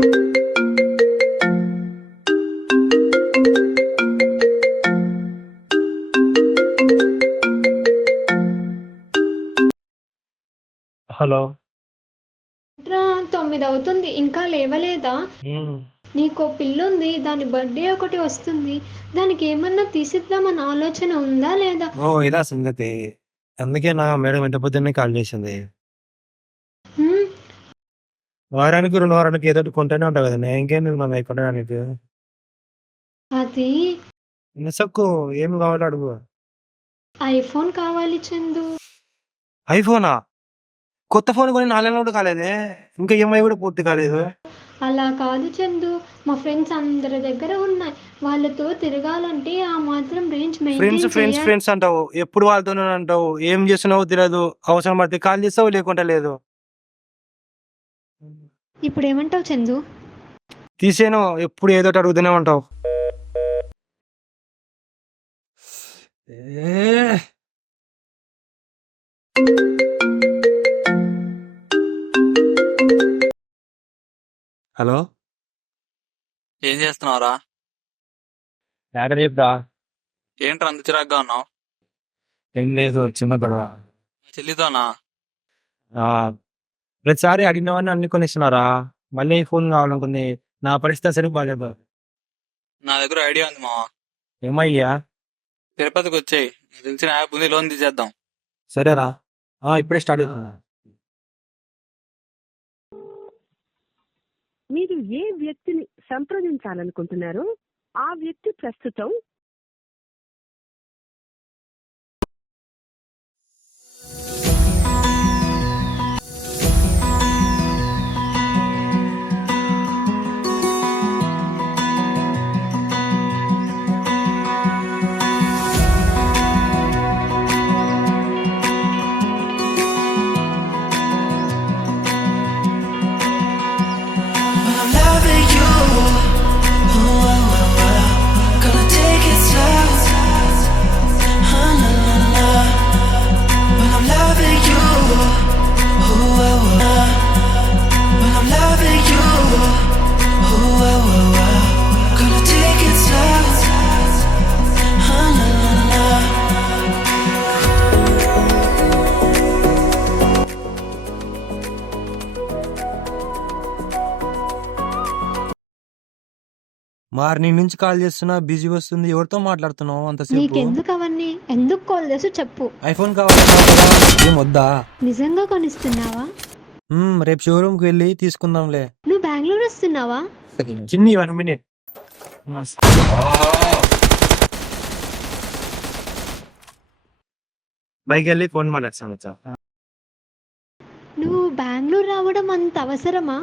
Hello. రా 9 అవుతుంది ఇంకా లేవలేదా? నీకో పిల్లుంది, దాని బర్త్డే ఒకటి వస్తుంది. దానికి ఏమన్నా తీసిద్దామన్న ఆలోచన ఉందా లేదా? ఓ ఇదా సంగతి. అందుకే నా మేడం ఎంత పొద్దున్నే కాల్ చేసింది. హ్మ్, వారానికి 2 వారానికి ఏదో ఒకటి కొంటూనే ఉంటావు కదా, నేను ఇంకేం మనం కొనడానికి. అది నిసక్కు ఏమి కావాలో అడుగు. ఐఫోన్ కావాలి చందు. ఐఫోనా? కొత్త ఫోన్ కొని 4 నెలలు కూడా కాలేదే, ఇంకా ఈఎంఐ కూడా పూర్తి కాలేదు. అలా కాదు చందు, మా ఫ్రెండ్స్ అందరి దగ్గర ఉన్నాయి. వాళ్ళతో తిరగాలంటే ఆ మాత్రం రేంజ్ ఫ్రెండ్స్ మెయింటైన్ ఫ్రెండ్స్ చేయాలి. ఫ్రెండ్స్ అంటావు, ఎప్పుడు వాళ్ళతోనే అంటావు, ఏం చేస్తున్నావో తెలియదు. అవసరం పడితే కాల్ చేస్తావు, లేకుంటే లేదు. ఇప్పుడు ఏమంటావు చందు? తీసేను, ఎప్పుడు ఏదో ఒకటి అడుగుతూనే ఉంటావు. ఏ హలో. ఏం చేస్తున్నావురా? ఎక్కడ చెప్తా. ఏంట్రా అంత చిరాగ్గా ఉన్నావు? ఏం లేదు, చిన్న గొడవ. చెల్లితోనా? ఆ, ప్రతిసారి అడిగినవన్నీ అన్ని కొనిస్తున్నారా, మళ్ళీ ఫోన్ కావాలనుకుంది. నా పరిస్థితి సరిగ్గా బాగాలేదు. నా దగ్గర ఐడియా ఉంది మావా. ఏమయ్యా? తిరుపతికి వచ్చేయి, నాకు తెలిసిన యాప్ ఉంది, లోన్ తీసేద్దాం. సరేరా, ఇప్పుడే స్టార్ట్ అవుతున్నా. మీరు ఏ వ్యక్తిని సంప్రదించాలనుకుంటున్నారో ఆ వ్యక్తి ప్రస్తుతం మార్నింగ్ నుంచి కాల్ చేస్తున్నా, బిజీ వస్తుంది. ఎవరితో మాట్లాడుతున్నావు అంతసేపు? నీకెందుకు అవన్నీ? ఎందుకు కాల్ చేసి చెప్పు. ఐఫోన్ కావాలన్నావు కదా, ఏం వద్దా? నిజంగా కొనిస్తున్నావా? రేపు షోరూమ్కి వెళ్ళి తీసుకుందాంలే. నువ్వు బెంగళూరు వస్తున్నావా? చిన్ని 1 minute. బైక్ వెళ్ళి ఫోన్ మాట్లాడతాను. నువ్వు బెంగళూరు రావడం అంత అవసరమా?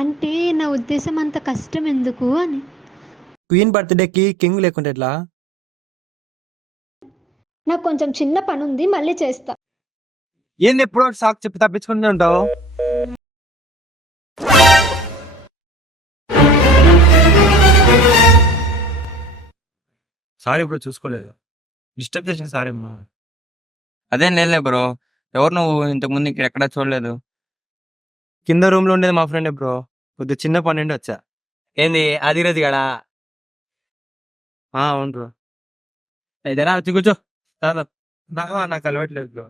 అంటే నా ఉద్దేశం అంత కష్టం ఎందుకు అని. క్వీన్ బర్త్డేకి కింగ్ లేకుంటే ఎట్లా? నాకు కొంచెం చిన్న పని ఉంది, మళ్ళీ చేస్తా. ఏంది ఎప్పుడో సాకు చెప్పి తప్పించుకుంటూ ఉంటావు? సారీ ఇప్పుడు చూసుకోలేదు, డిస్టర్బ్ చేసిన సారీ అమ్మా. అదేం లేదులే బ్రో. ఎవరు నువ్వు? ఇంతకు ముందు ఇక్కడ ఎక్కడా చూడలేదు. కింద రూమ్ లో ఉండేది మా ఫ్రెండ్ బ్రో, కొద్దిగా చిన్న పని నుండి వచ్చా. ఏంది ఆదిరాజు గడా? అవును బ్రో. ఏదైనా వచ్చి కూర్చో. నాకు అలవాట్లేదు బ్రో.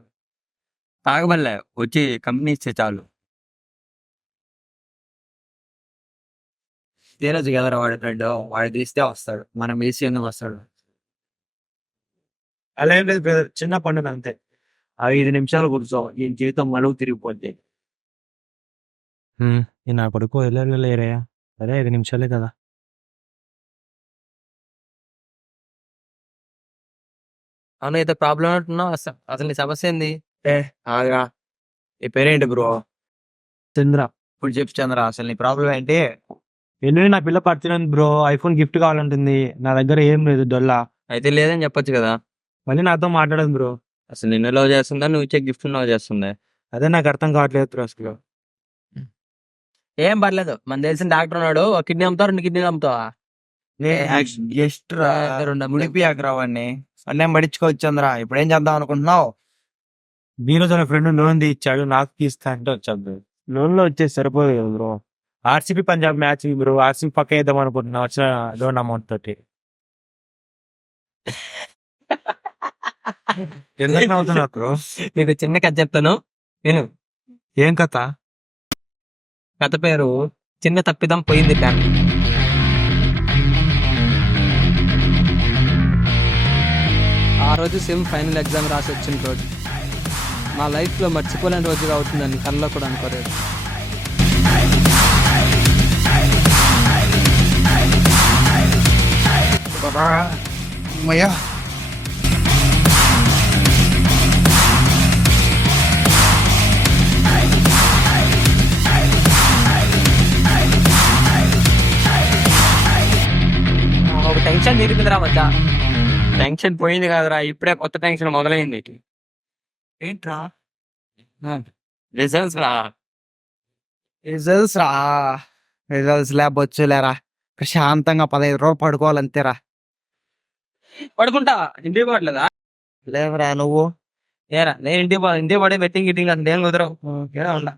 తాగబల్లే, వచ్చి కంపెనీ ఇస్తే చాలు. ధీరజ్ కదరా వాడి ఫ్రెండ్, వాడు తీస్తే వస్తాడు, మనం వేసి ఎందుకు వస్తాడు? అలా ఏం లేదు బ్రదర్, చిన్న పండుగ అంతే. 5 నిమిషాలు కూర్చో, ఈ జీవితం మలుగు తిరిగిపోద్ది. నా కొడుకు వెళ్ళలేరే, సరే 5 నిమిషాలే కదా. అవును, అయితే ప్రాబ్లం అంటున్నావు. అసలు నీ సమస్య ఏంది? ఆగా, ఈ పేరేంటి బ్రో? చంద్ర. ఇప్పుడు చెప్పు చంద్ర, అసలు నీ ప్రాబ్లం ఏంటి? ఎల్లుండి నా పిల్ల పడుతుంది బ్రో, ఐఫోన్ గిఫ్ట్ కావాలంటుంది. నా దగ్గర ఏం లేదు, డొల్లా. అయితే లేదని చెప్పొచ్చు కదా. మళ్ళీ నాతో మాట్లాడదు బ్రో. అసలు నిన్ను లవ్ చేస్తుందా, నువ్వు ఇచ్చే గిఫ్ట్ లవ్ చేస్తుందా? అదే నాకు అర్థం కావట్లేదు బ్రో అసలు. ఏం పర్లేదు, మన తెలిసిన డాక్టర్ ఉన్నాడు, ఒక కిడ్నీ అమ్ముతావు, 2 కిడ్నీలు అమ్ముతావా? జస్ట్ రా, ముడిపియాకరావాడిని అన్నేం పడించుకోవచ్చు చంద్ర. ఇప్పుడు ఏం చేద్దాం అనుకుంటున్నావు? నీరోజు నా ఫ్రెండ్ లోన్ ఇచ్చాడు, నాకు తీస్తా అంటే వచ్చాడు. లోన్ లో వచ్చేసి సరిపోదు కదా bro, RCB Punjab match bro. RCB పక్క వేద్దాం అనుకుంటున్నా వచ్చిన లోన్ అమౌంట్ తోటి. ఎందుకు నవ్వుతున్నారు బ్రో? నీకు చిన్న కథ చెప్తాను నేను. ఏం కథ? కథ పేరు చిన్న తప్పిదం పోయింది ప్లాన్. ఆ రోజు సేమ్ ఫైనల్ ఎగ్జామ్ రాసి వచ్చిన రోజు నా లైఫ్లో మర్చిపోలేని రోజుగా అవుతుందని కల్లో కూడా అనుకోలేదు. ఒక టెన్షన్ తీరిపోయిందిరా మధ్య. టెన్షన్ పోయింది కాదురా, ఇప్పుడే కొత్త టెన్షన్ మొదలైంది. ఏంట్రా? రిజల్ట్స్ రా. రిజల్ట్స్ రా. రిజల్ట్స్ లేరా, ప్రశాంతంగా 15 రోజులు పడుకోవాలంతేరా. పడుకుంటా, ఇంటికి పోవట్లేదా? లేవరా నువ్వు. ఏరా నేను ఇంటికి పడే బెట్టింగ్ గిట్టింగ్ అంటే ఏం కుదరవు. ఏడా ఉండా.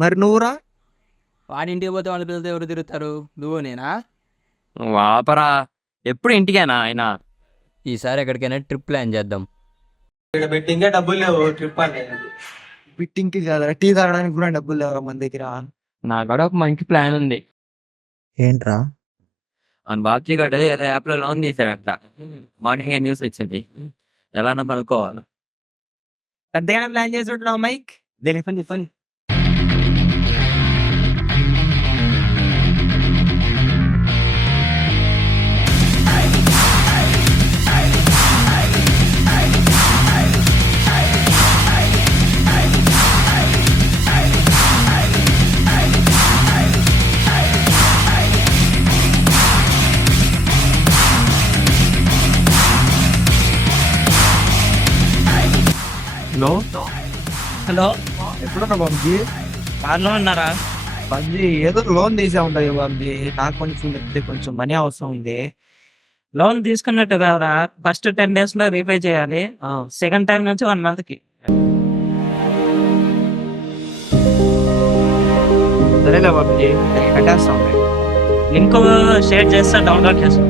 మరి నువ్వురా. వాడి ఇంటికి పోతే వాళ్ళ పిల్లలతో ఎవరు తిరుగుతారు? నువ్వు నేనా? నువ్వు ఆపరా, ఎప్పుడు ఇంటికేనా ఆయన? ఈసారి ఎక్కడికైనా ట్రిప్ ప్లాన్ చేద్దాం. బెట్టింగే డబ్బులు లేవు, ట్రిప్ అంటే. బిట్టింగ్కి కాదురా, టీ తాగడానికి కూడా డబ్బులు లేవరా మన దగ్గర. నా కూడా ఒక మంచి ప్లాన్ ఉంది. ఏంట్రా? మన బాబ్జీ గడు ఏదో యాప్ లో లోన్ తీసాడంట. మార్నింగ్ న్యూస్ వచ్చింది. ఎలా పనుకోవాలి. పెద్దగా ప్లాన్ చేసి ఉంటున్నావు మైక్. దేని పని చెప్పండి. హలో, ఎప్పుడున్నా బాబుజీ? కార్లో ఉన్నారా? బాబుజీ ఏదో లోన్ తీసే ఉంటాయి బాబుజీ. నాకు కొంచెం మనీ అవసరం ఉంది. లోన్ తీసుకున్నట్టు కదా, ఫస్ట్ 10 days లో రీపే చేయాలి. సెకండ్ టైం నుంచి 1 month కి. సరేలే బాబుజీ, కట్టేస్తాం. లింక్ షేర్ చేస్తా, డౌన్లోడ్ చేస్తా.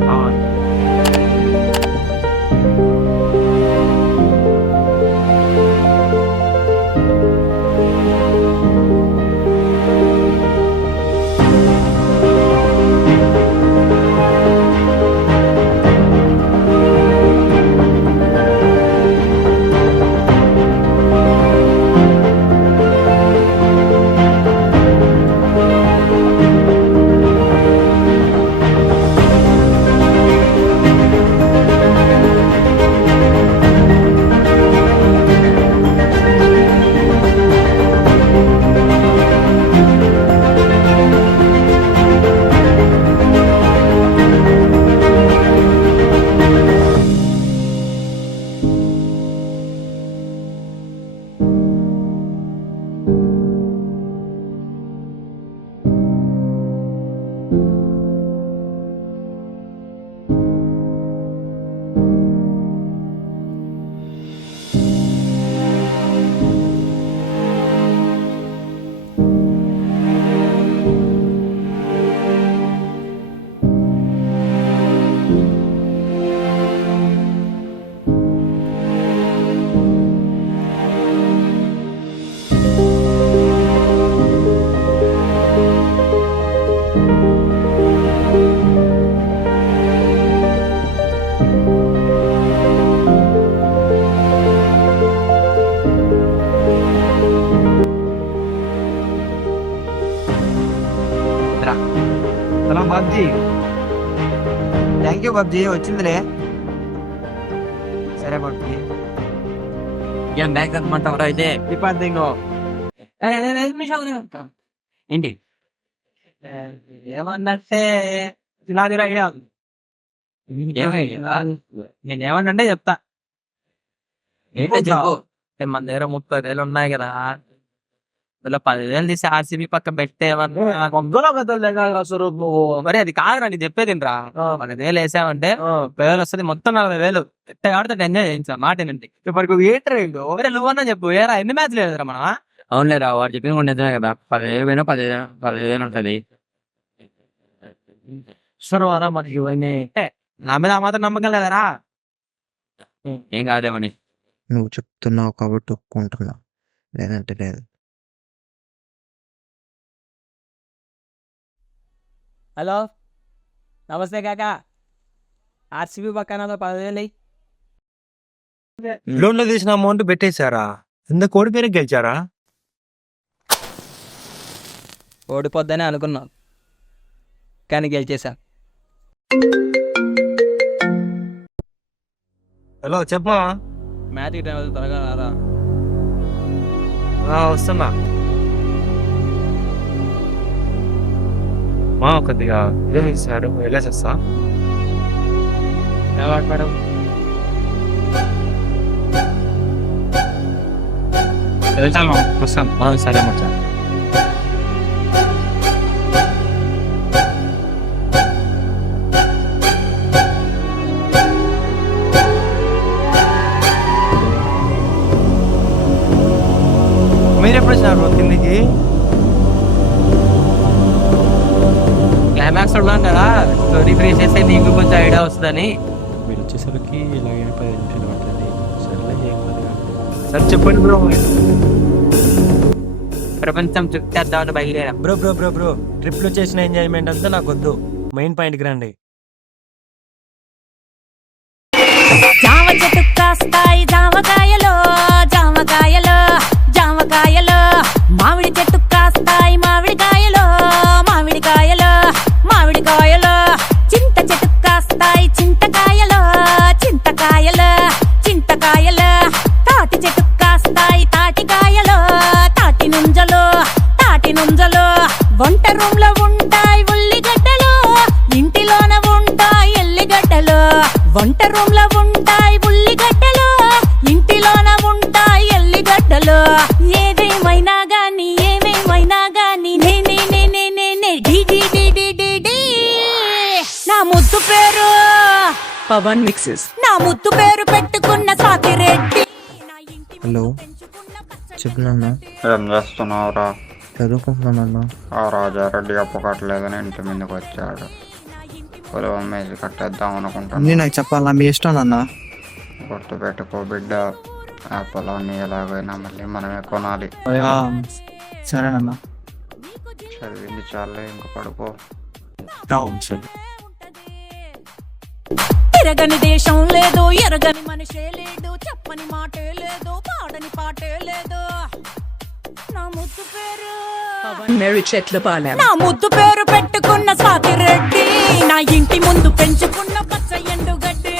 Hello Babji. Thank you Babji, వచ్చిందిలే. సరే బాబ్జీ. ఏం బ్యాగ్ అనమాటవరా అయితే? ఏంటి ఏమన్నట్టే నాది ఐడియా. నేను ఏమన్నంటే చెప్తా. ఏంటో చెప్పు. మన దగ్గర 30,000 ఉన్నాయి కదా, అందులో 10,000 తీసి ఆర్సీబీ పక్క పెట్టేమన్నా మరి అది కాదురా, నేను చెప్పేది రా. 10,000 వేసామంటే 10,000 వస్తుంది, మొత్తం 40,000 ఎట్ట ఆడితే ఎంజాయ్ చేయించా. మాట ఏంటంటే ఇప్పటికి ఏ ట్రైన్ నువ్వన్నా చెప్పు. ఏరా ఎన్ని మ్యాచ్లు లేదురా మనం? అవునులేరా వాడు చెప్పింది కూడా నిజమే కదా 15,000 పోయినా 15,000 ఉంటుంది. ఇస్తారా మనకి ఇవన్నీ నా మీద ఆ మాత్రం నమ్మకం లేదరా. ఏం కాదేమని. నువ్వు చెప్తున్నావు కాబట్టి ఒప్పుకుంటున్నా, లేదంటే లేదు. హలో, నమస్తే కాకా. ఆర్సీబీ పక్కన 10,000 లోన్ లో తీసిన అమౌంట్ పెట్టేశారా? ఎంత కోడి పేరు గెలిచారా? ఓడిపోద్దని అనుకున్నాను, కానీ గెలిచేశా. హలో చెప్పమా. మ్యాచ్ టైం త్వరగా రారా. వస్తున్నా కొద్దిగా ఇదే ఇస్తారు వెళ్ళేసేస్తా. మేడం వెళ్తాను వస్తాను. సరే మచ్చా. మీరు ఎప్పుడు వచ్చినారు కిందికి? క్లైమాక్స్ ఉన్నాం కదా, స్టోరీ ఫ్రీ చేస్తే నీకు కొంచెం ఐడియా వస్తుందని. మీరు వచ్చేసరికి ఇలాగైనా 10 నిమిషాలు పడుతుంది. సరేలే, ఏం కాదు. సరే చెప్పండి బ్రో. ప్రపంచం చుట్టేద్దామని బయలుదేరాం. బ్రో బ్రో బ్రో బ్రో ట్రిప్లో చేసిన ఎంజాయ్మెంట్ అంతా నాకు వద్దు, మెయిన్ పాయింట్కి రండి. జామ చెట్టు కాస్తాయి జామకాయలో, జామకాయలో, జామకాయలో. మామిడి చెట్టు కాస్తాయి మామిడికాయలో, మామిడికాయలో, మామిడికాయలో. చింత చెట్టు కాస్తాయి చింతకాయలో, చింతకాయలో, చింతకాయలో. తాటి చెట్టు కాస్తాయి తాటికాయలో, తాటి నుంజలో, తాటి నుంజలో. వంట రూమ్ లో ఉంటాయి ఉల్లిగడ్డలు, ఇంటిలోన ఉంటాయి ఎల్లిగడ్డలు. వంట రూమ్ లో ఉంటాయి ఉల్లిగడ్డలు, ఇంటిలోన ఉంటాయి ఎల్లిగడ్డలు. ఏదేమైనా గాని ఏమేమైనా గాని నేనే నేనే నేనే డి డి డి డి డి డి. నా ముద్దు పేరు పవన్ మిక్సెస్. నా ముద్దు పేరు పెట్టుకున్న సాకిరెడ్డి. హలో, చెప్పు నాన్న. ఏం చేస్తున్నావురా? చదువుకుంటున్నానన్నా. ఆ రాజారెడ్డి అప్పు కట్టలేదని ఇంటి మీదకి వచ్చాడు. పొలం మీద కట్టేద్దాం అనుకుంటాను. నాకు చెప్పాలా, మీ ఇష్టం నాన్న. గుర్తు పెట్టుకో బిడ్డ, ఆ పొలాన్ని ఎలాగైనా మళ్ళీ మనమే కొనాలి. సరేనన్నా. చదివింది చాలే, ఇంక పడుకో. తిరగని దేశం లేదు, ఎరగని మనిషే లేడు, చెప్పని మాటే లేదు, పాడని పాటే లేదు. నా ముద్దు పేరు నా ముద్దు పేరు పెట్టుకున్న సాకిరెడ్డి. నా ఇంటి ముందు పెంచుకున్న పచ్చ ఎండుగడ్డి.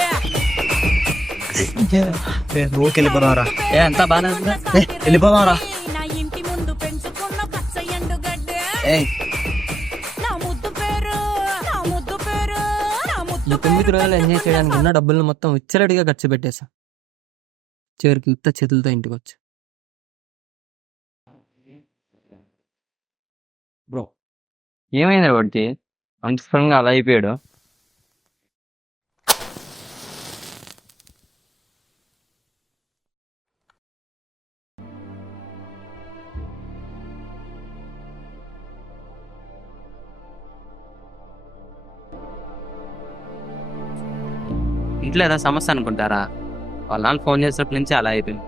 వెళ్ళిపోవారా? అంతా బాగా వెళ్ళిపోవారా? నా ఇంటి ముందు పెంచుకున్న పచ్చ ఎండుగడ్డి. నా ముద్దు పేరు, నా ముద్దు పేరు, నా ముద్దు ఈ 9 రోజులు ఎంజాయ్ చేయడానికి ఉన్న డబ్బులను మొత్తం విచ్చలడిగా ఖర్చు పెట్టేశా. చివరికి ఉత్త చేతులతో ఇంటికి వచ్చా. బ్రో ఏమైంది వాడికి అంత సడన్గా అలా అయిపోయాడు? ఇంట్లో ఏదో సమస్య అనుకుంటారా? వాళ్ళ నాన్న ఫోన్ చేసినప్పటి నుంచి అలా అయిపోయింది.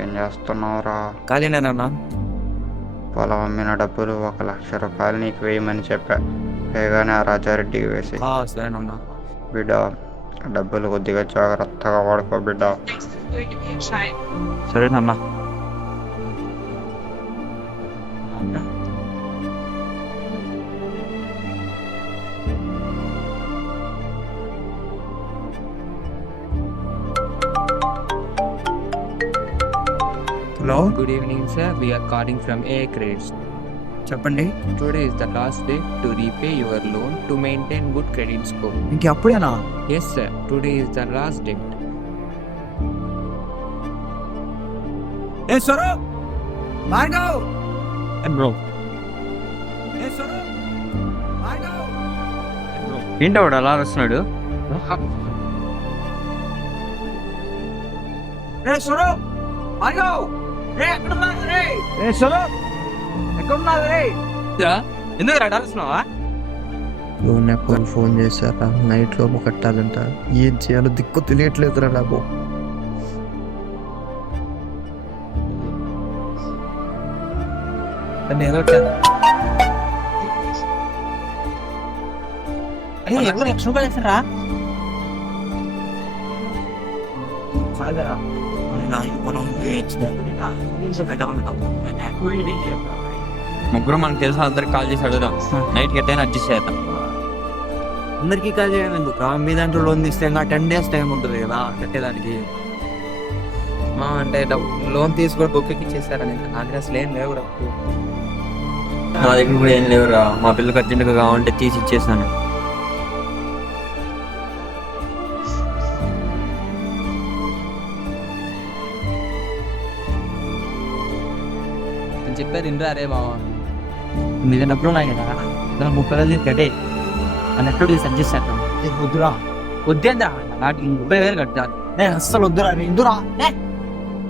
ఏం చేస్తున్నావురా? ఖాళీనేనన్నా. పొలం అమ్మిన డబ్బులు 1,00,000 రూపాయలు నీకు వేయమని చెప్పా. వేయగానే ఆ రాజారెడ్డికి వేసి. సరేనన్నా. బిడ్డ, డబ్బులు కొద్దిగా జాగ్రత్తగా వాడుకో బిడ్డ. సరేనన్నా. Hello good evening sir, we are calling from A credits. చెప్పండి. Today is the last day to repay your loan to maintain good credit score. ఇంక అప్పుడేనా? Yes sir, today is the last day. ఏ స్వరూప్, భార్గవ్, బ్రో ఏ స్వరూప్, భార్గవ్. ఏంటవాడు అలా వస్తున్నాడు? ఏ స్వరూప్, భార్గవ్, రే ఎక్కడున్నారు రే? ఏ స్వరూప్, ఎక్కడున్నారు రే? ఎందుకు రాడాల్సినావా? లోన్ అకౌంట్ ఫోన్ చేశారా, నైట్ లోపు కట్టాలంట. ఏం చేయాలో దిక్కు తెలియట్లేదురా నాకు. ఏదో లక్ష రూపాయలు వేసారా? ముగ్గురు మనకు తెలిసిన అందరికి కాల్ చేసి అడుగుదాం. నైట్ ఎట్టైనా అడ్జస్ట్ చేద్దాం. అందరికీ కాల్ చేయడం ఎందుకు? మీ దాంట్లో లోన్ తీస్తే ఇంకా 10 days టైం ఉంటుంది కదా కట్టేదానికి. మా అంటే లోన్ తీసుకొని బుక్కి ఇచ్చేసారని నా దగ్గర అసలు ఏం లేవు. నా దగ్గర కూడా ఏం లేవురా. మా పిల్లకి అర్జెంట్గా కావాలంటే తీసి ఇచ్చేసాను. నేను చెప్పేది ఇండ్రా రే మావా. మీ దగ్గర డబ్బులు ఉన్నాయి కదా, దాని 30,000 కట్టే అన్నట్టు సజెస్ట్ చేస్తాను. వద్దురా, వద్దేందా నాకు 30,000 కట్టాలి. నేను అస్సలు వద్దురా, ఎందురా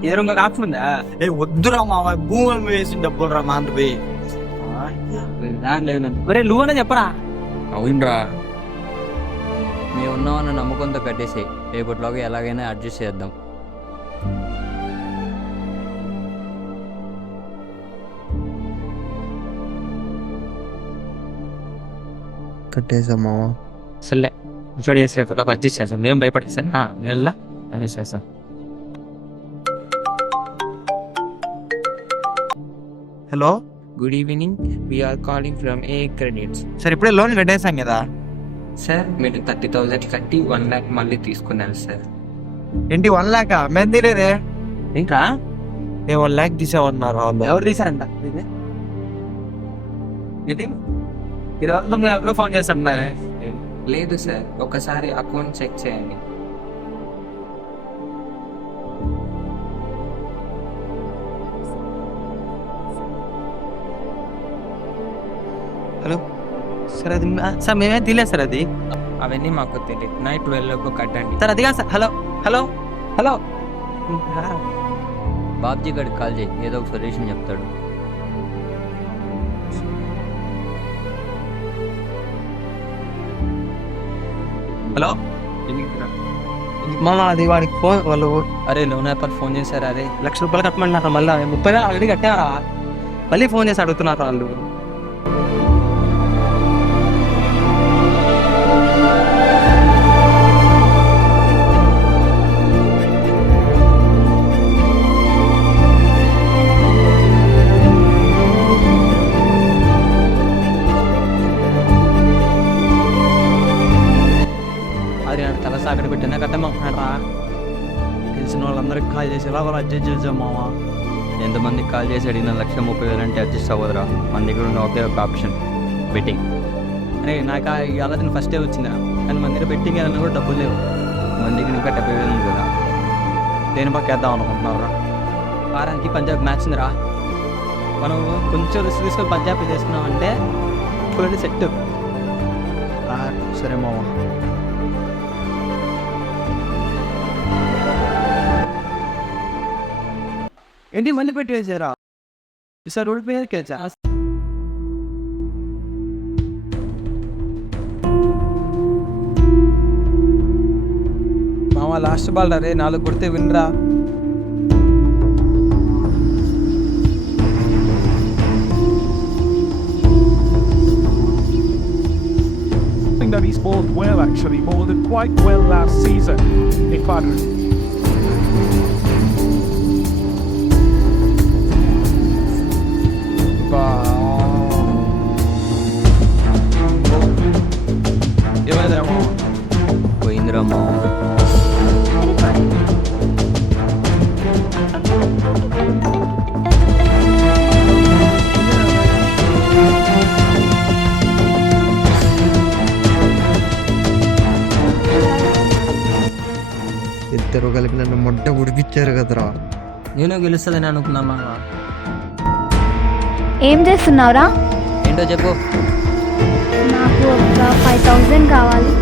ఏదో ఇంకా ఆప్షన్ ఉందా? ఏ వద్దురా మామ, భూమి వేసిన డబ్బులు రా మా అంత పోయి. ఒరే నువ్వనే చెప్పరా. అవునరా, మేము ఉన్నామన్న నమ్మకంతో కట్టేసి రేపటిలోగా ఎలాగైనా అడ్జస్ట్ చేద్దాం. కట్టేసా మావా. సర్లే ఇక్కడ చేసేది అడ్జస్ట్ చేస్తాను. నేను భయపడేసాను. వెళ్ళా అడ్జస్ట్ చేస్తాను. Hello, good evening, we are calling from A credits. Sir ఇప్పుడే లోన్ కట్టేసాం కదా. సార్ మీరు 30,000 కట్టి 1 lakh మళ్ళీ తీసుకున్నారు సార్. ఏంటి 1 lakh? మేము తీరేదే. ఇంకా ఏ 1 lakh తీసామన్నారు. ఎవరు తీసారంట? ఎవరో ఫోన్ చేస్తాను. లేదు సార్, ఒకసారి అకౌంట్ చెక్ చేయండి. హలో సార్, అది సార్ మేమే తీలేదు సార్. అది అవన్నీ మాకు తెలియదు. నైట్ 12 లోపు కట్టండి సార్. అది కాదు sir. Hello hello hello, Babji గడికి కాల్ చేయి, ఏదో ఒక సొల్యూషన్ చెప్తాడు. హలో మామ, అది వాడికి ఫోన్ వాళ్ళు అరే లోన్ యాపర్ ఫోన్ చేశారా? అరే 1,00,000 రూపాయలు కట్టమంటున్నారు. మళ్ళీ 30,000 ఆల్రెడీ కట్టారా? మళ్ళీ ఫోన్ చేసి అడుగుతున్నారు వాళ్ళు. అది నాకు తల సాగడ పెట్టినా కట్టమంటున్నాడు రా. తెలిసిన వాళ్ళందరికీ కాల్ చేసి ఎలా అడ్జస్ట్ చేద్దాం మామ. ఎంతమందికి కాల్ చేసి అడిగిన 1,30,000 అంటే అడ్జస్ట్ అవ్వదురా. మన దగ్గర ఉన్న ఒకే ఒక ఆప్షన్, బెట్టింగ్. అరే నాకు ఈ ఆలోచన ఫస్టే వచ్చిందా, కానీ మన దగ్గర బెట్టింగ్ ఏదన్నా కూడా డబ్బులు లేవు. మన దగ్గర ఇంకా 70,000 ఉంది కదా. దేని పక్క వేద్దాం అనుకుంటున్నారా? వారానికి పంజాబ్ మ్యాచ్ ఉందిరా. మనం కొంచెం రిస్క్ తీసుకొని పంజాబ్ చేసుకున్నామంటే ఫుల్ సెట్. సరే మామ. ఏంటి మళ్ళీ పెట్టి వేసారా? ఈసారి రోడ్ పేరు కేచా. మామ లాస్ట్ బాల్ రే, 4 కొడితే వినరా. That he's bowled well, actually bowled it quite well last season. If I పోయిందిరా మా కలిపి నన్ను మొట్ట ఉడికిచ్చారు కదరా. నేను గెలుస్తుందని అనుకున్నా మామ. ఏం చేస్తున్నావురా? ఏంటో చెప్పు. నాకు ఒక 5000 కావాలి.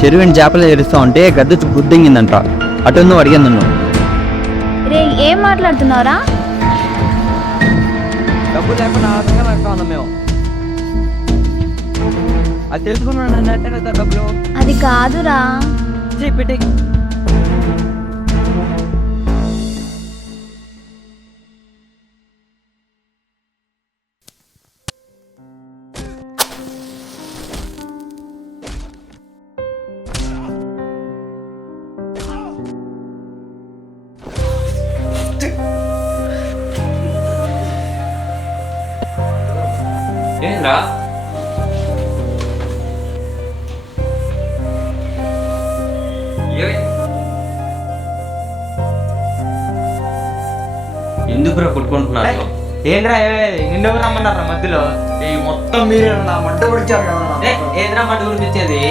చెరువుని చేపలు ఎరుస్తా ఉంటే గద్ద గుద్దింగిందంట. అటు అడిగాను నన్ను. రే ఏం మాట్లాడుతున్నావురా? డబ్బు లేకుండా ఆటంగా పెడతా ఉన్నాం మేము. అది తెలుసుకున్నాను నన్ను ఎట్ట కదా డబ్బులు. అది కాదురా. పెట్టి ఏంద్రా ఎందుకు కొట్టుకుంటున్నారు? ఏంద్రా నిండు రమ్మన్నారా మధ్యలో? మొత్తం మీరు నా మంట పొడిచారు. ఏంద్రా మంట గురించేది?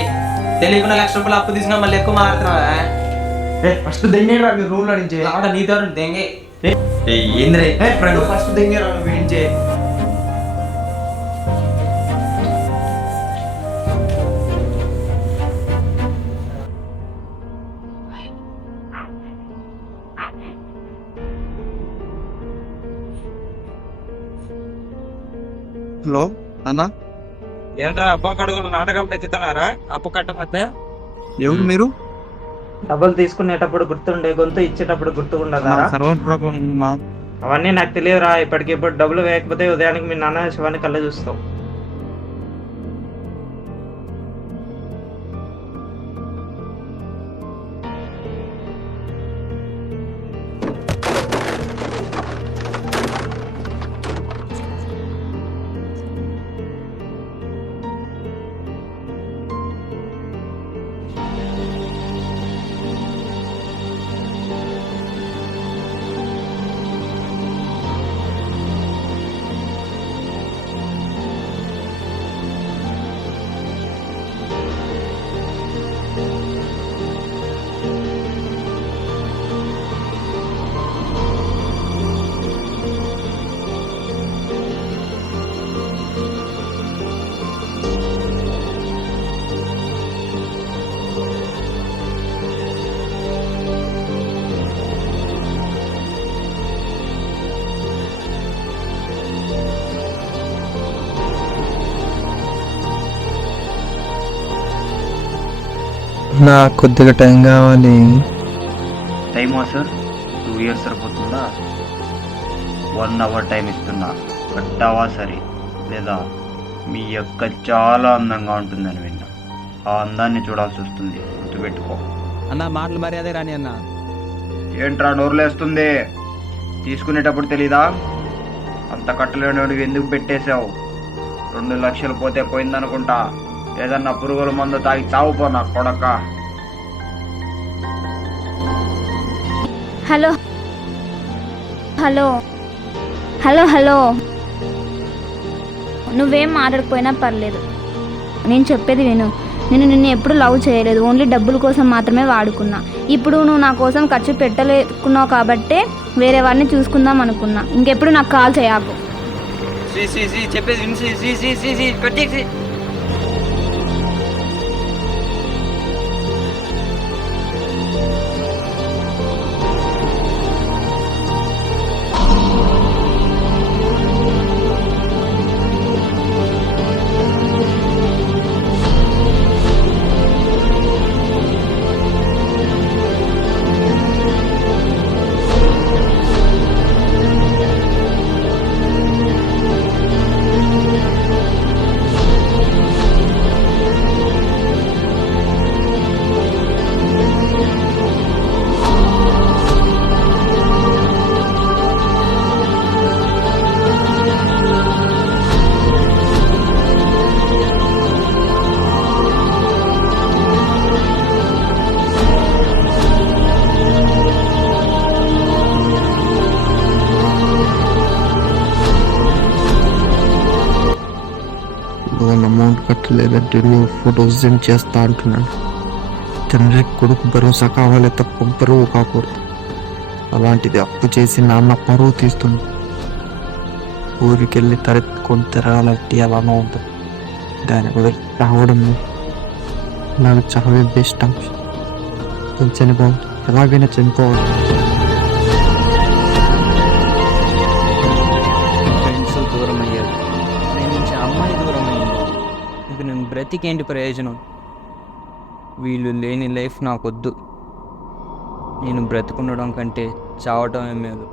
తెలియకుండా ₹1,00,000 అప్పు తీసుకున్నా మళ్ళీ ఎక్కువ మారుతున్నావా? ఫస్ట్ దెంగేరా రూమ్ లో నుంచి నీతో దెంగే. ఏంద్రా ఫస్ట్ దెంగేరా గురించే. హలో అన్నా, ఏంట్రా అబ్బా కడుగులు నాటకం పెంచుతున్నారా? అప్పు కట్టకపోతే ఎవరు మీరు? డబ్బులు తీసుకునేటప్పుడు గుర్తుండే, గొంతు ఇచ్చేటప్పుడు గుర్తుకుండదా? అవన్నీ నాకు తెలియదురా. ఇప్పటికిప్పుడు డబ్బులు వేయకపోతే ఉదయానికి మీ నాన్న శివాన్ని కళ్ళ చూస్తావు. నాకు కొద్దిగా టైం కావాలి. టైమా సార్? 2 years సరిపోతుందా? 1 hour టైం ఇస్తున్నా, కట్టావా సరే? లేదా మీ యొక్క చాలా అందంగా ఉంటుందని విన్నా. ఆ అందాన్ని చూడాల్సి వస్తుంది, గుర్తుపెట్టుకో. అన్న మాటలు మర్యాదే రాని అన్న. ఏంట్రా నోరులేస్తుంది? తీసుకునేటప్పుడు తెలీదా? అంత కట్టలేని ఎందుకు పెట్టేశావు? 2 లక్షలు పోతే పోయిందనుకుంటా. ఏదన్నా పురుగుల మందు తాగి చావుపో నా కొడక. హలో హలో హలో హలో నువ్వేం మాట్లాడకపోయినా పర్లేదు, నేను చెప్పేది విను. నేను నిన్ను ఎప్పుడు లవ్ చేయలేదు, ఓన్లీ డబ్బుల కోసం మాత్రమే వాడుకున్నా. ఇప్పుడు నువ్వు నా కోసం ఖర్చు పెట్టలేకున్నావు కాబట్టే వేరే వాడిని చూసుకుందాం అనుకున్నా. ఇంకెప్పుడు నాకు కాల్ చేయకు. చెప్పేది పెట్టేసి అమౌంట్ కట్టలేదంటే నువ్వు ఫోటోస్ సెండ్ చేస్తా అంటున్నాను. తండ్రి కొడుకు భరోసా కావాలి తప్ప బరువు కాకూడదు. అలాంటిది అప్పు చేసి నాన్న పరువు తీస్తుంది. ఊరికెళ్ళి తరెత్తుకొని తిరగాలంటే ఎలానో ఉంటుంది. దాని వదిలి రావడం నాకు చాలా బెస్ట్ ఆప్షన్. నేను చనిపోవాలి, ఎలాగైనా చనిపోవాలి. ఫ్రెండ్స్ దూరం అయ్యారు, ప్రేమించే అమ్మాయి దూరం అయ్యింది. ఇది నేను బ్రతికేంటి ప్రయోజనం? వీళ్ళు లేని లైఫ్ నాకొద్దు. నేను బ్రతుకుండడం కంటే చావటమే మేలు.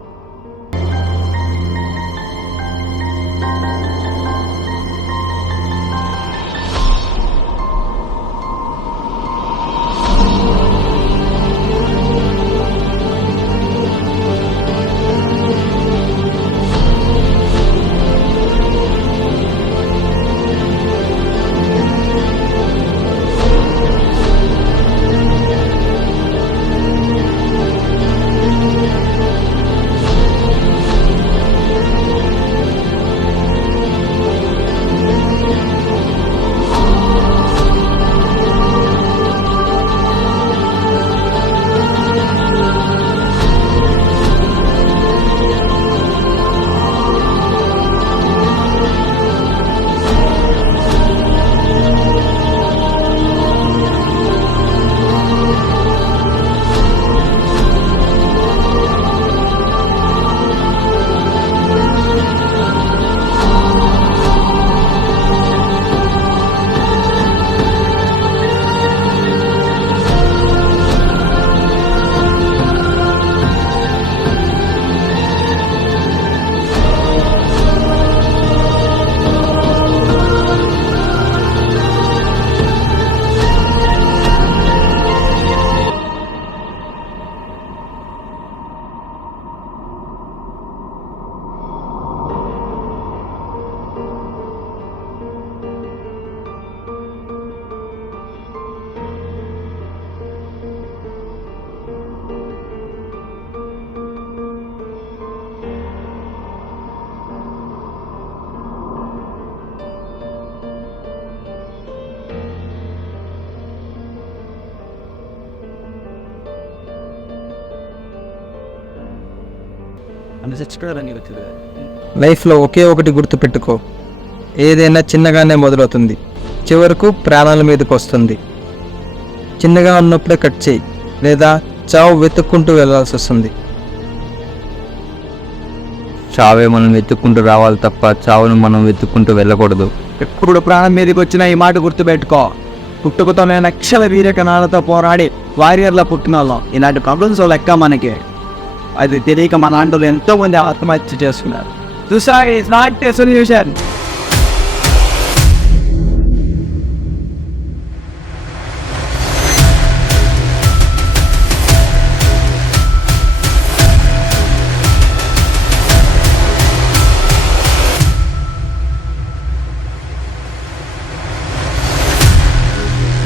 లైఫ్లో ఒకే ఒకటి గుర్తుపెట్టుకో, ఏదైనా చిన్నగానే మొదలవుతుంది, చివరకు ప్రాణాల మీదకి వస్తుంది. చిన్నగా ఉన్నప్పుడే కట్ చేయి, లేదా చావు వెతుక్కుంటూ వెళ్ళాల్సి వస్తుంది. చావే మనం వెతుక్కుంటూ రావాలి తప్ప చావును మనం వెతుక్కుంటూ వెళ్ళకూడదు. ఎప్పుడు ప్రాణం మీదకి వచ్చినా ఈ మాట గుర్తుపెట్టుకో. పుట్టుకతోనే లక్షల వీరకణాలతో పోరాడి వారియర్లా పుట్టిన వాళ్ళం. ఇలాంటి ప్రాబ్లమ్స్ లెక్క మనకి. అది తెలియక మన ఆంటలు ఎంతో మంది ఆత్మహత్య చేసుకున్నారు. Suicide is not a solution.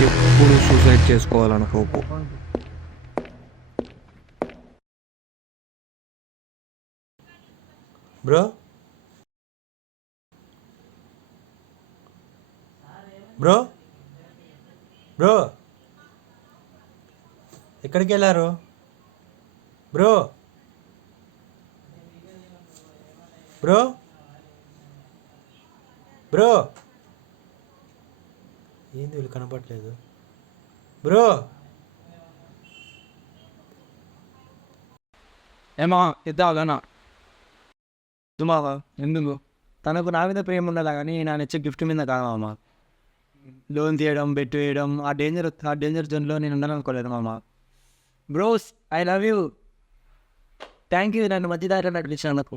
ఎప్పుడు సూసైడ్ చేసుకోవాలనుకోకు. బ్రో బ్రో బ్రో ఎక్కడికి వెళ్ళారు బ్రో? బ్రో బ్రో ఏంది వీళ్ళు కనపట్లేదు బ్రో? ఏమా ఇద్దానా ఎందుకు? తనకు నా మీద ప్రేమ ఉండదా కానీ నా నచ్చే గిఫ్ట్ మీద కాదమ్మా. లోన్ తీయడం, బెట్ వేయడం, ఆ డేంజర్ జోన్లో నేను ఉండాలనుకోలేదు మామ. Bros, I love you. Thank you నన్ను మధ్య దారిలో నడిపించినందుకు.